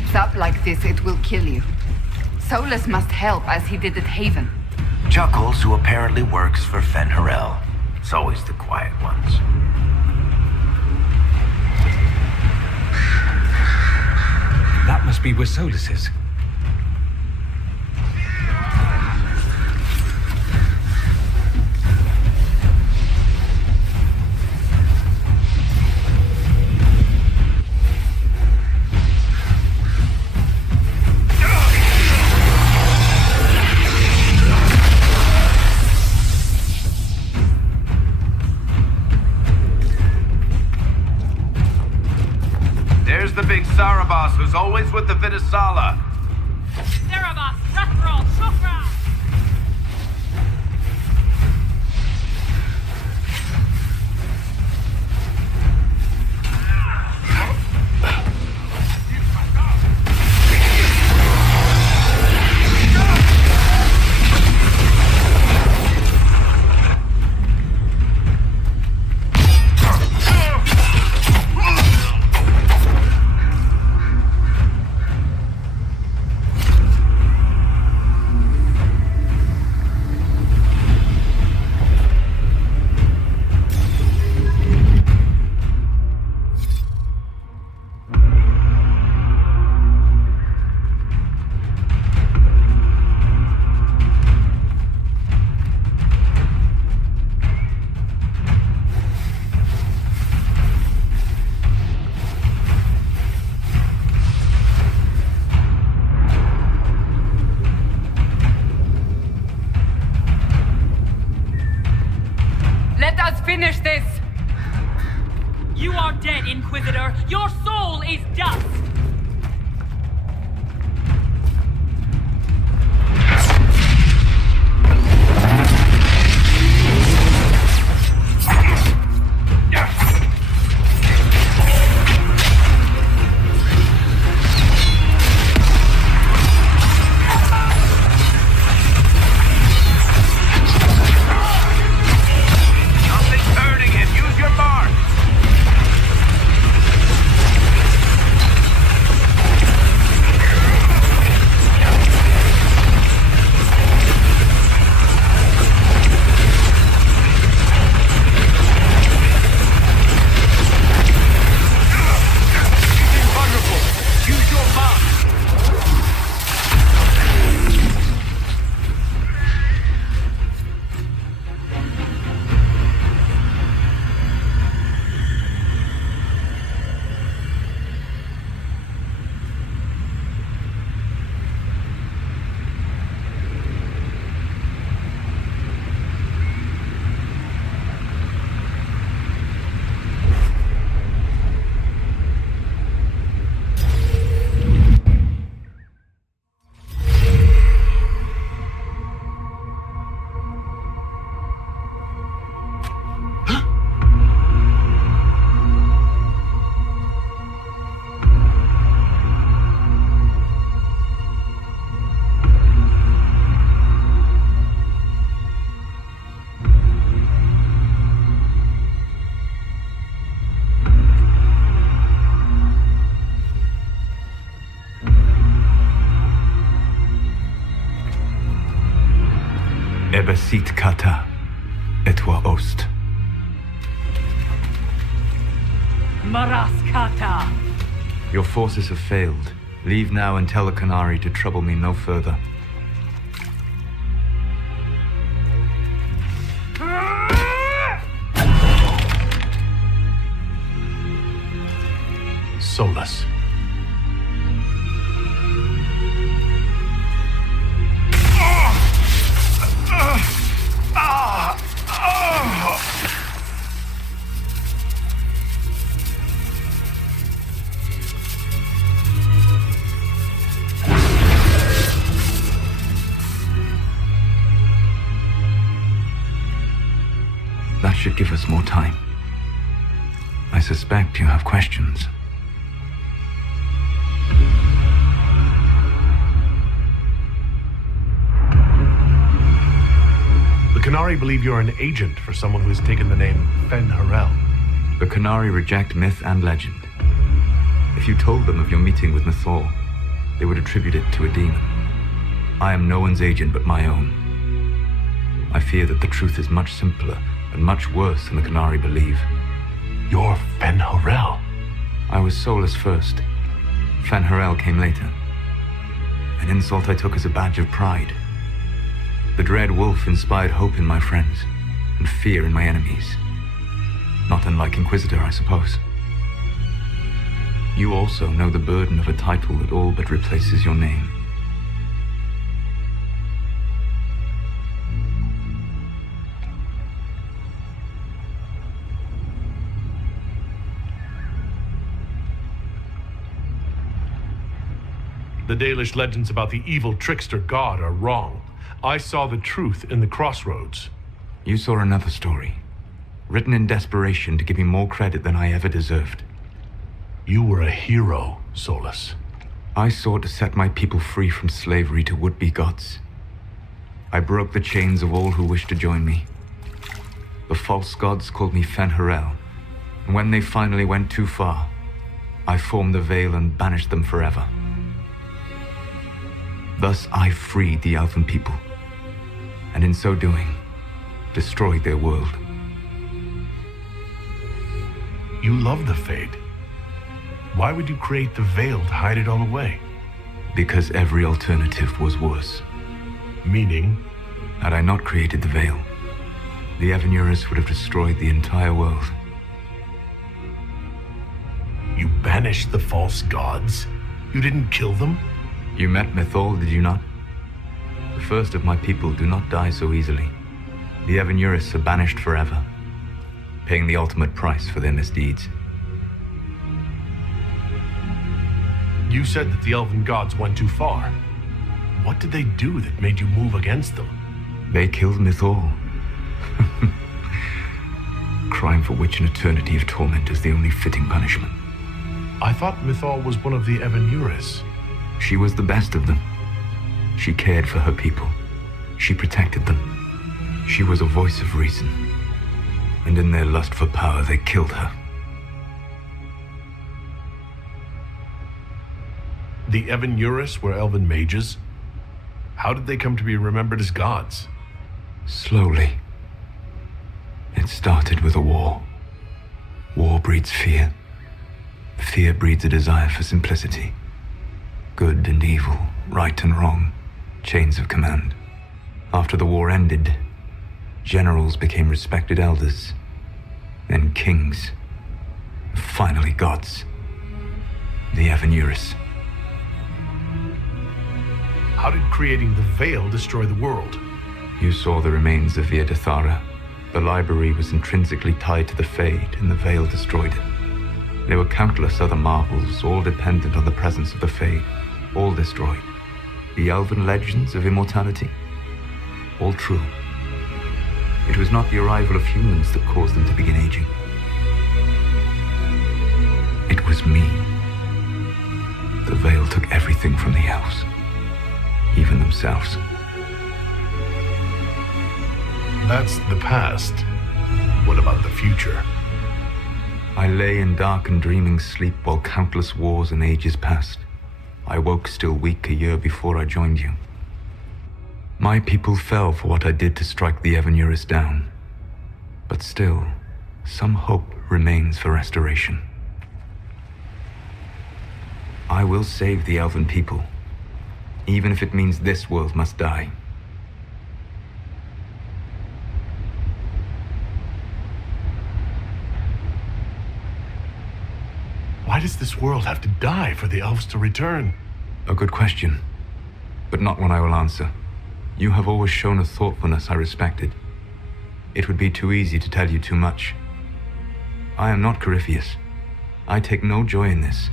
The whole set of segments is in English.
keeps up like this, it will kill you. Solus must help as he did at Haven. Chuckles, who apparently works for Fen'Harel. It's always the quiet ones. That must be where Solus is. There's the big Sarabas who's always with the Vidasala. Sarabas, Rathral, Shofra! Finish this! You are dead, Inquisitor! Your soul is dust! Ebesit kata, etwa ost. Maras kata! Your forces have failed. Leave now and tell the Kunari to trouble me no further. Solus. That should give us more time. I suspect you have questions. The Kunari believe you're an agent for someone who's taken the name Fen'Harel. The Kunari reject myth and legend. If you told them of your meeting with Mythor, they would attribute it to a demon. I am no one's agent but my own. I fear that the truth is much simpler and much worse than the Kунari believe. You're Fen'Harel. I was soulless first. Fen'Harel came later. An insult I took as a badge of pride. The dread wolf inspired hope in my friends and fear in my enemies. Not unlike Inquisitor, I suppose. You also know the burden of a title that all but replaces your name. The Dalish legends about the evil trickster god are wrong. I saw the truth in the crossroads. You saw another story, written in desperation to give me more credit than I ever deserved. You were a hero, Solus. I sought to set my people free from slavery to would-be gods. I broke the chains of all who wished to join me. The false gods called me Fen'Harel, and when they finally went too far, I formed the veil and banished them forever. Thus I freed the elven people, and in so doing, destroyed their world. You love the Fade. Why would you create the veil to hide it all away? Because every alternative was worse. Meaning? Had I not created the veil, the Evanurus would have destroyed the entire world. You banished the false gods? You didn't kill them? You met Mythal, did you not? The first of my people do not die so easily. The Evanurus are banished forever, paying the ultimate price for their misdeeds. You said that the elven gods went too far. What did they do that made you move against them? They killed Mythal. Crime for which an eternity of torment is the only fitting punishment. I thought Mythal was one of the Evanurus. She was the best of them. She cared for her people. She protected them. She was a voice of reason. And in their lust for power, they killed her. The Evanurus were elven mages? How did they come to be remembered as gods? Slowly. It started with a war. War breeds fear. Fear breeds a desire for simplicity. Good and evil, right and wrong, chains of command. After the war ended, generals became respected elders, then kings, finally gods. The Evanurus. How did creating the veil destroy the world? You saw the remains of Viddassara. The library was intrinsically tied to the Fade, and the veil destroyed it. There were countless other marvels, all dependent on the presence of the Fade, all destroyed. The elven legends of immortality, all true. It was not the arrival of humans that caused them to begin aging. It was me. The veil took everything from the elves, even themselves. That's the past. What about the future? I lay in dark and dreaming sleep while countless wars and ages passed. I woke still weak a year before I joined you. My people fell for what I did to strike the Evanurus down. But still, some hope remains for restoration. I will save the elven people, even if it means this world must die. Why does this world have to die for the elves to return? A good question, but not one I will answer. You have always shown a thoughtfulness I respected. It would be too easy to tell you too much. I am not Corypheus. I take no joy in this,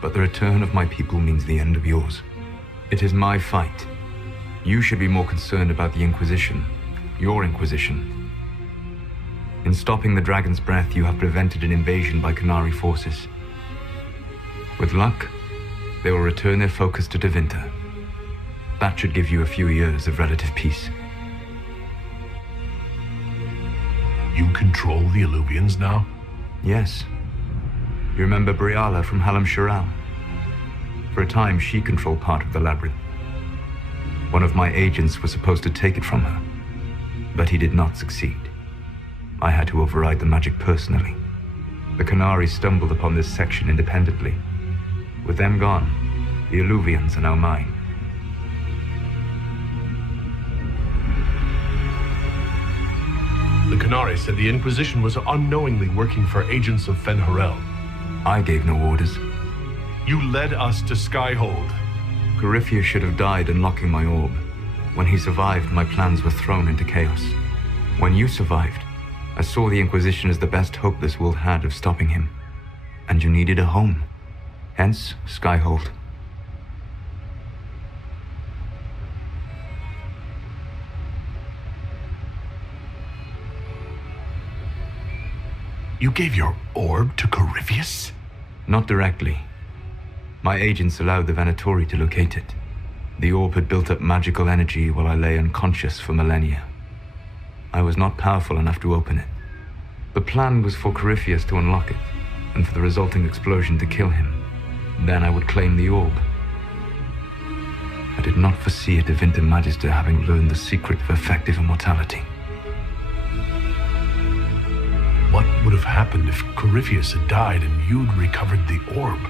but the return of my people means the end of yours. It is my fight. You should be more concerned about the Inquisition, your Inquisition. In stopping the Dragon's Breath, you have prevented an invasion by Kунari forces. With luck, they will return their focus to Tevinter. That should give you a few years of relative peace. You control the Illuvians now? Yes. You remember Briala from Halam Shiral? For a time, she controlled part of the labyrinth. One of my agents was supposed to take it from her, but he did not succeed. I had to override the magic personally. The Kунari stumbled upon this section independently. With them gone, the Illuvians are now mine. The Kунari said the Inquisition was unknowingly working for agents of Fen'Harel. I gave no orders. You led us to Skyhold. Corypheus should have died unlocking my orb. When he survived, my plans were thrown into chaos. When you survived, I saw the Inquisition as the best hope this world had of stopping him. And you needed a home. Hence, Skyhold. You gave your orb to Corypheus? Not directly. My agents allowed the Venatori to locate it. The orb had built up magical energy while I lay unconscious for millennia. I was not powerful enough to open it. The plan was for Corypheus to unlock it, and for the resulting explosion to kill him. Then I would claim the orb. I did not foresee a Divinity Magister having learned the secret of effective immortality. What would have happened if Corypheus had died and you'd recovered the orb?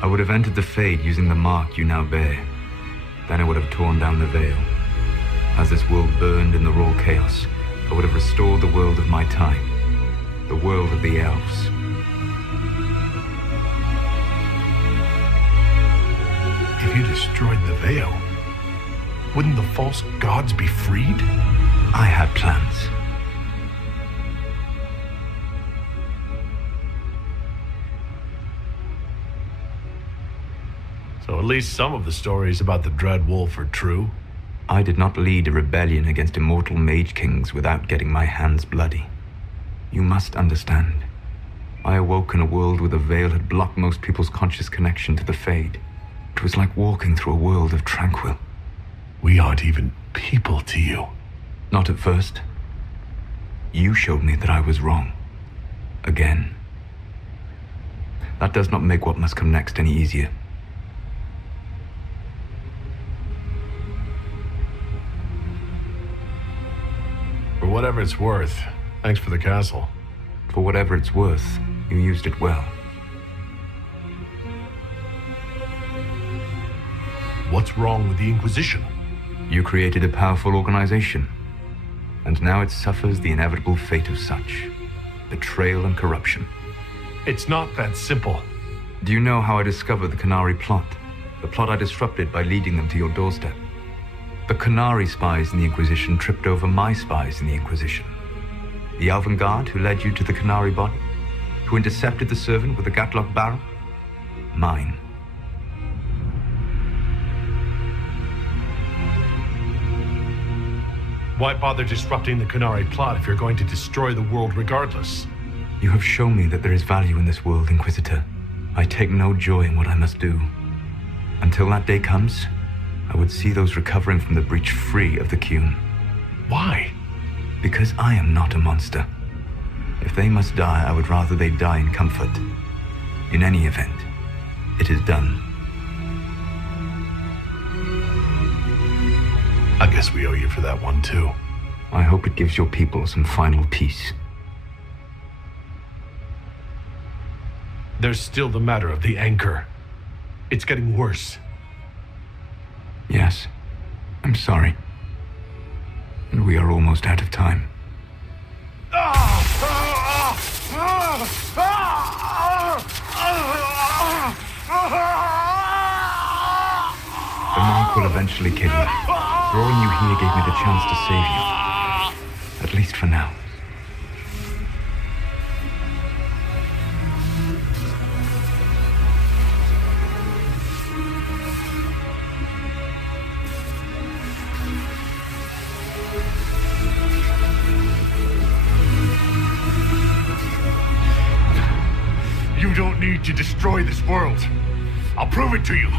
I would have entered the Fade using the mark you now bear. Then I would have torn down the veil. As this world burned in the raw chaos, I would have restored the world of my time. The world of the elves. If you destroyed the veil, wouldn't the false gods be freed? I had plans. So at least some of the stories about the Dread Wolf are true. I did not lead a rebellion against immortal mage kings without getting my hands bloody. You must understand. I awoke in a world where the veil had blocked most people's conscious connection to the Fade. It was like walking through a world of tranquil. We aren't even people to you. Not at first. You showed me that I was wrong. Again. That does not make what must come next any easier. For whatever it's worth, thanks for the castle. For whatever it's worth, you used it well. What's wrong with the Inquisition? You created a powerful organization, and now it suffers the inevitable fate of such. Betrayal and corruption. It's not that simple. Do you know how I discovered the Kунari plot? The plot I disrupted by leading them to your doorstep. The Kунari spies in the Inquisition tripped over my spies in the Inquisition. The Elven Guard who led you to the Kунari body, who intercepted the servant with the gatlock barrel. Mine. Why bother disrupting the Kунari plot if you're going to destroy the world regardless? You have shown me that there is value in this world, Inquisitor. I take no joy in what I must do. Until that day comes, I would see those recovering from the breach free of the Qun. Why? Because I am not a monster. If they must die, I would rather they die in comfort. In any event, it is done. I guess we owe you for that one too. I hope it gives your people some final peace. There's still the matter of the anchor. It's getting worse. Yes, I'm sorry. And we are almost out of time. The monk will eventually kill you. Drawing you here gave me the chance to save you. At least for now. You don't need to destroy this world. I'll prove it to you.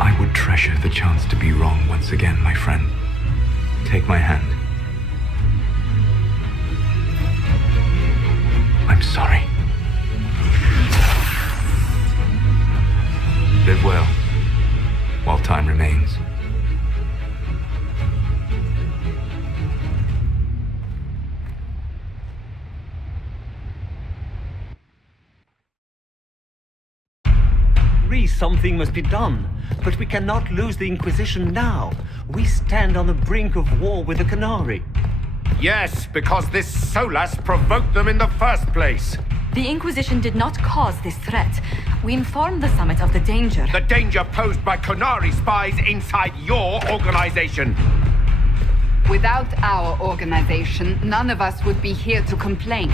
I would treasure the chance to be wrong once again, my friend. Take my hand. I'm sorry. Live well, while time remains. Something must be done, but we cannot lose the Inquisition now. We stand on the brink of war with the Kунari. Yes, because this Solas provoked them in the first place. The Inquisition did not cause this threat. We informed the Summit of the danger. The danger posed by Kунari spies inside your organization. Without our organization, none of us would be here to complain.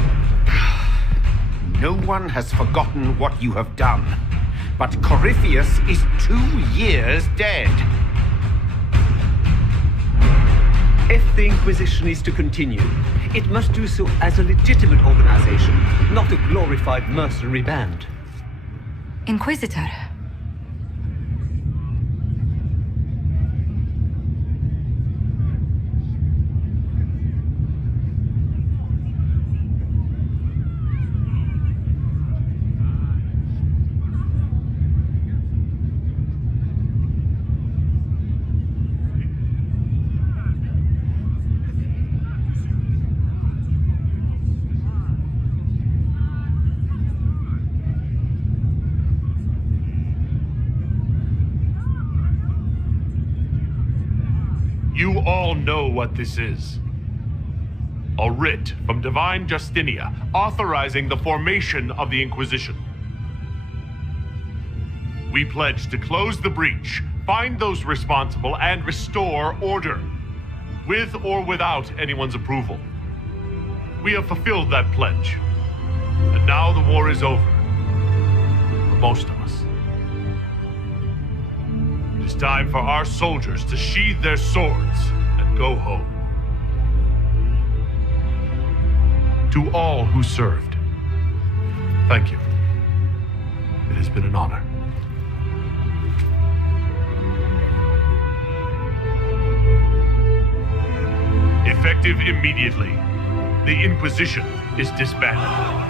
No one has forgotten what you have done. But Corypheus is 2 years dead. If the Inquisition is to continue, it must do so as a legitimate organization, not a glorified mercenary band. Inquisitor. You all know what this is. A writ from Divine Justinia authorizing the formation of the Inquisition. We pledge to close the breach, find those responsible, and restore order, with or without anyone's approval. We have fulfilled that pledge, and now the war is over, for most of us. It is time for our soldiers to sheathe their swords and go home. To all who served, thank you. It has been an honor. Effective immediately, the Inquisition is disbanded.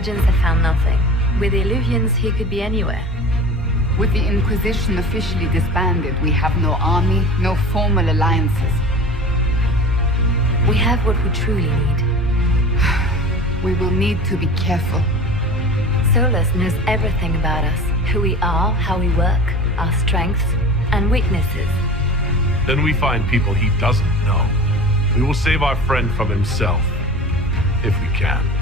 agents have found nothing. With the Illuvians, he could be anywhere. With the Inquisition officially disbanded, we have no army, no formal alliances. We have what we truly need. We will need to be careful. Solus knows everything about us. Who we are, how we work, our strengths and weaknesses. Then we find people he doesn't know. We will save our friend from himself, if we can.